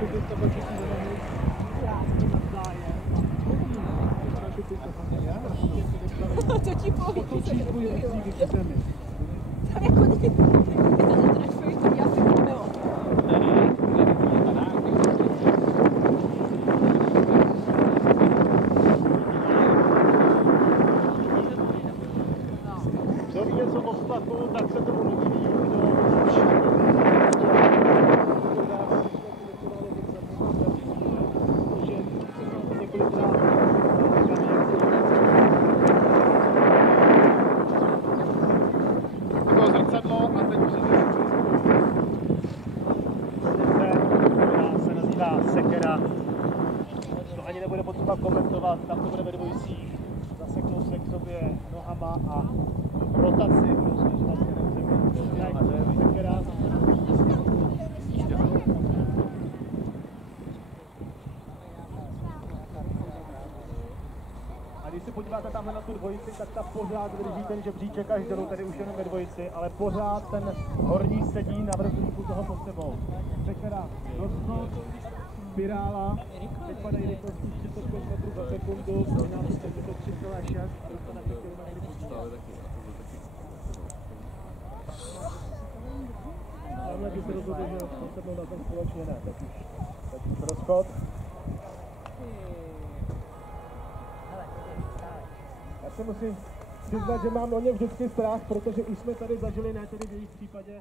Co ti poví? Tam jako není tračuji, to já si nebylo. Co ví něco o stlaku, tak se tomu nudí. Zrcadlo a teď už se nazývá sekera. To ani nebude potřeba komentovat, tam to bude ve dvojicích. Zaseknou se k sobě nohama a rotaci budou směřovat směrem zemi. Sekera. A když se podíváte tamhle na tu dvojici, tak ta pořád drží ten žebříček až dolů, tady už jenom ve dvojici, ale pořád ten horní sedí na vrtulníku toho pod sebou. Sekera, rozchod, spirála, teď padají rychlostí 35 metrů za sekundu, násobek je to 3,6 a dostane bych chtěl někdy počítat. Tamhle by se rozhodl, že pod sebou na tom společně ne, tak už rozchod. Já se musím přiznat, že mám o ně vždycky strach, protože už jsme tady zažili, ne tedy v jejich případě,